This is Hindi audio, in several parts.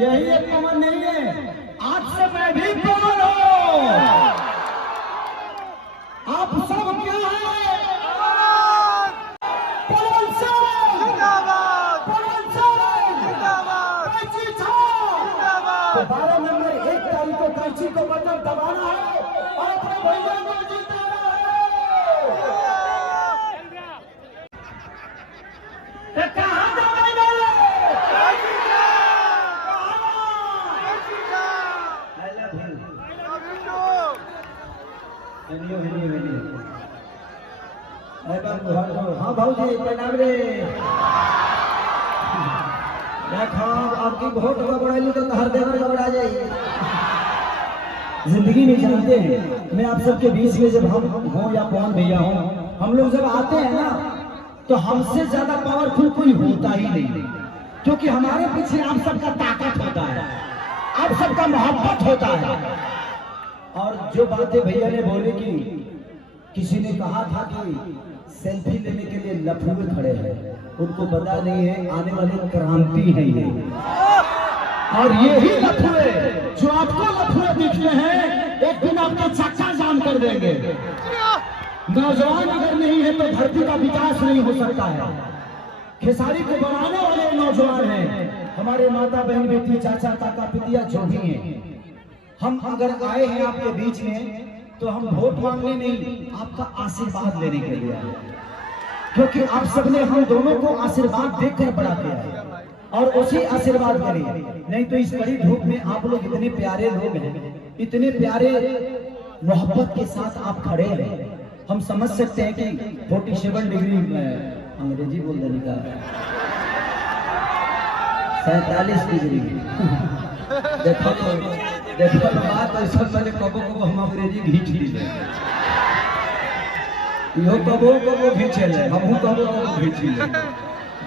यही एक पवन नहीं है, आज से मैं भी पवन हूँ। आप सब क्या है? पवन सिंह जिंदाबाद, पवन सिंह जिंदाबाद, कैंची छाप जिंदाबाद। तो 12 नंबर 1 तारीख को कैंची को बटन दबाना है और अपने भैया को जीताना है। कहाँ दबाएंगे? हाँ भाजी प्रणाम रे। आपकी वोट गड़बड़ाई तो हर देवर गड़बड़ा जाए। जिंदगी में जानते हैं, मैं आप सबके बीच में जब हम हों या कौन भैया हों, हम लोग जब आते हैं ना तो हमसे ज्यादा पावरफुल कोई होता ही नहीं, क्योंकि हमारे पीछे आप सबका ताकत होता है, आप सबका मोहब्बत होता है। और जो बातें भैया ने बोली कि किसी ने कहा था कि सेल्फी लेने के लिए लफुए खड़े हैं, उनको पता नहीं है आने वाली क्रांति है ये। और यही लफुए जो आपको लफुए दिखते हैं, एक दिन आपका चक्का जाम कर देंगे। नौजवान अगर नहीं है तो धरती का विकास नहीं हो सकता है। खेसारी को बनाने वाले नौजवान हैं, हमारे माता बहन बेटी चाचा काका पितिया जो भी हैं। हम अगर आए हैं आपके बीच में तो हम वोट मांगने नहीं, आपका आशीर्वाद लेने के लिए आए, क्योंकि आप सबने हम दोनों को आशीर्वाद देकर बड़ा किया है और उसी आशीर्वाद के लिए। नहीं तो इस कड़ी धूप में आप लोग इतने प्यारे लोग हैं, इतने प्यारे मोहब्बत के साथ आप खड़े हैं। हम समझ सकते हैं कि 47 डिग्री अंग्रेजी बोल देने का 47 डिग्री देखो बात ऐसा पहले कबो कबो हम अंग्रेजी घींच ली, यो कबो कबो घींचे ले, हम कबो कबो घींच ले।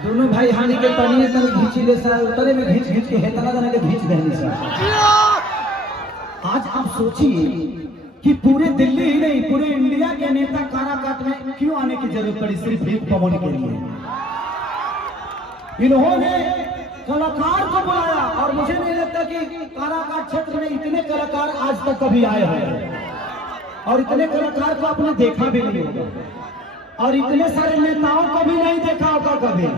दोनों भाई हानि के तनिए तन घींच ले सा, उतरे में घींच घींच के हेतला जाने के घींच देने सा। आज आप सोचिए कि पूरे दिल्ली ही नहीं पूरे इंडिया के नेता काराकाट में क्यों आने की जरूरत पड़ी सिर्फ एक पवन के लिए। इन्होंने कलाकार को बुलाया और मुझे नहीं लगता कि काराकाट क्षेत्र में इतने कलाकार आज तक कभी आए हैं, और इतने कलाकार को आपने देखा भी नहीं होगा और इतने सारे नेताओं को भी नहीं देखा होगा कभी।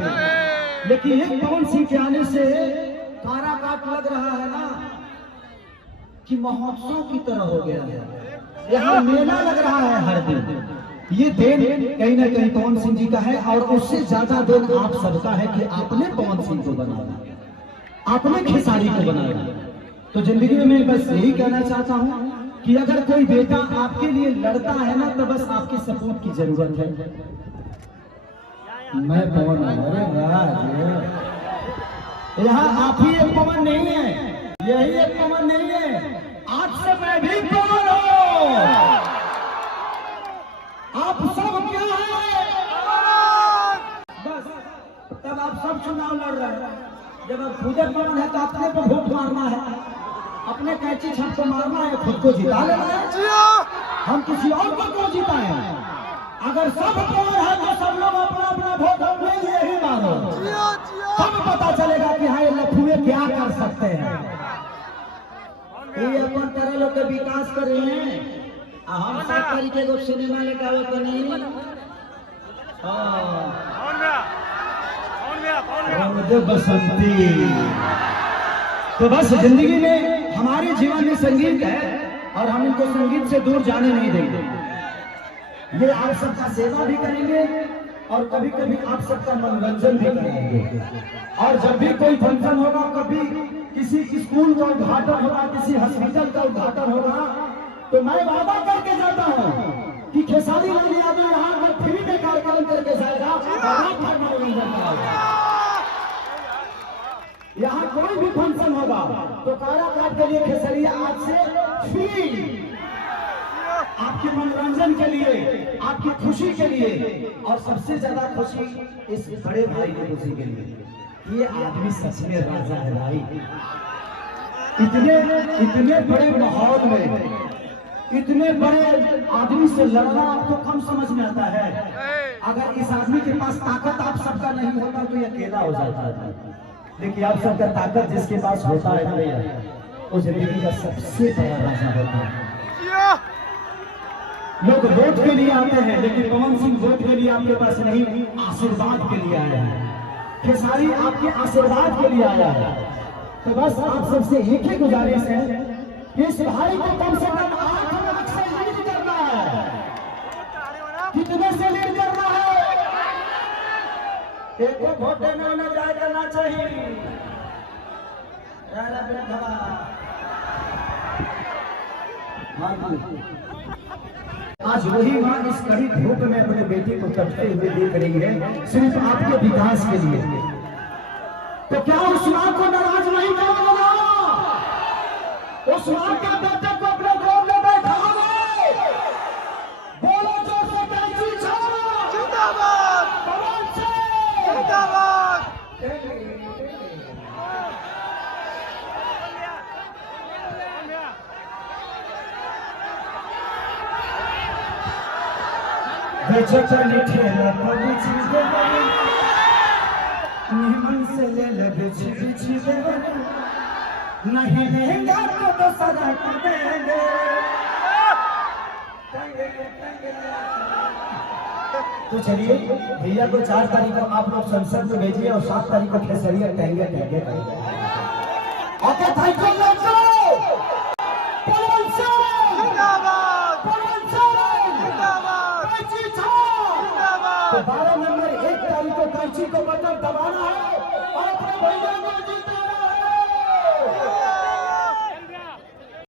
लेकिन एक पवन सिंह के आने से काराकाट लग रहा है ना कि महोत्सव की तरह हो गया है। यहाँ मेला लग रहा है हर दिन। ये देन कहीं ना कहीं पवन सिंह जी का है और उससे ज्यादा देन आप सबका है कि आपने पवन सिंह को बनाया, आपने खेसारी को बनाया। तो जिंदगी में मैं बस यही कहना चाहता हूँ कि अगर कोई बेटा आपके लिए लड़ता है ना तो बस आपकी सपोर्ट की जरूरत है। मैं पवन यहाँ आप ही एक पवन नहीं है, यही एक पवन नहीं है, आज से मैं भी पवन हूँ। आप सब क्या है? बस तब आप सब चुनाव लड़ रहे हैं। जब आप खुद पवन है तो अपने पर वोट मारना है, अपने कैंची छाप को मारना है, खुद को जिता लेना है। हम किसी और को क्यों जिताएं? अगर सब पवन है तो सब लोग अपना अपना वोट अपने लिए ही मारो, तब पता चलेगा कि हाँ ये लफुए क्या कर सकते हैं। ये अपन तरह लोग के विकास कर रहे हैं। हम सब तरीके को सिनेमा लेकर आओ तो नहीं बसंती। तो बस जिंदगी में हमारे जीवन में संगीत है और हम इनको संगीत से दूर जाने नहीं देंगे। ये आप सबका सेवा भी करेंगे और कभी कभी आप सबका मनोरंजन भी करेंगे। और जब भी कोई फंक्शन होगा, कभी किसी स्कूल का उद्घाटन होगा, किसी हॉस्पिटल का उद्घाटन होगा, तो मैं वादा करके जाता हूँ कि खेसारी लाल यादव यहाँ पर फ्री में कार्यक्रम करके जाएगा। यहाँ कोई भी फंक्शन होगा तो काराकाट के लिए खेसरिया आज से फ्री, आपके मनोरंजन के लिए, आपकी खुशी के लिए, और सबसे ज्यादा खुशी इस बड़े भाई की खुशी के लिए। ये आदमी सच में राजा है भाई। इतने बड़े माहौल में इतने बड़े आदमी से लड़ना आपको कम समझ में आता है। अगर इस आदमी के पास ताकत आप सबका नहीं होता तो ये अकेला हो जाता है। देखिए आप सबका ताकत जिसके पास होता है ना भैया, वो जिंदगी का सबसे बड़ा राजा होता है। लोग वोट के लिए आते हैं, लेकिन पवन सिंह वोट के लिए आपके पास नहीं, आशीर्वाद के लिए आया है। खेसारी आपके आशीर्वाद के लिए आया है। तो बस आप सबसे एक ही गुजारिश है कि इस भाई को कम से कम 8 लाख से लीड करना है। कितने से लीड करना है? एक वोट देने में जाए करना चाहिए। आज वही मां इस कड़ी धूप में अपने बेटी को तपते हुए देख रही है, सिर्फ आपके विकास के लिए। तो क्या उस मां को नाराज नहीं करोगे? उस मां के बेटे को अपने गोद में बैठाओगे? बोलो जोर से, कैंची छाओ जिंदाबाद, पवन सिंह जिंदाबाद। चली ठेला पड़ी चीजें निमन से ले ले बिछी बिछी दे, नहीं देंगे तो सजा कर देंगे। तो चलिए भैया को 4 तारीख को आप लोग संसद में भेजिए और 7 तारीख को खेसरिया कहेंगे कहेंगे ओके। थैंक यू दोस्तों। पवन सिंह जिंदाबाद, पवन सिंह जिंदाबाद, कैंची छाओ जिंदाबाद। 12 नंबर 1 तारीख को कैंची को बटन दबाना है और अपने भैया को जीते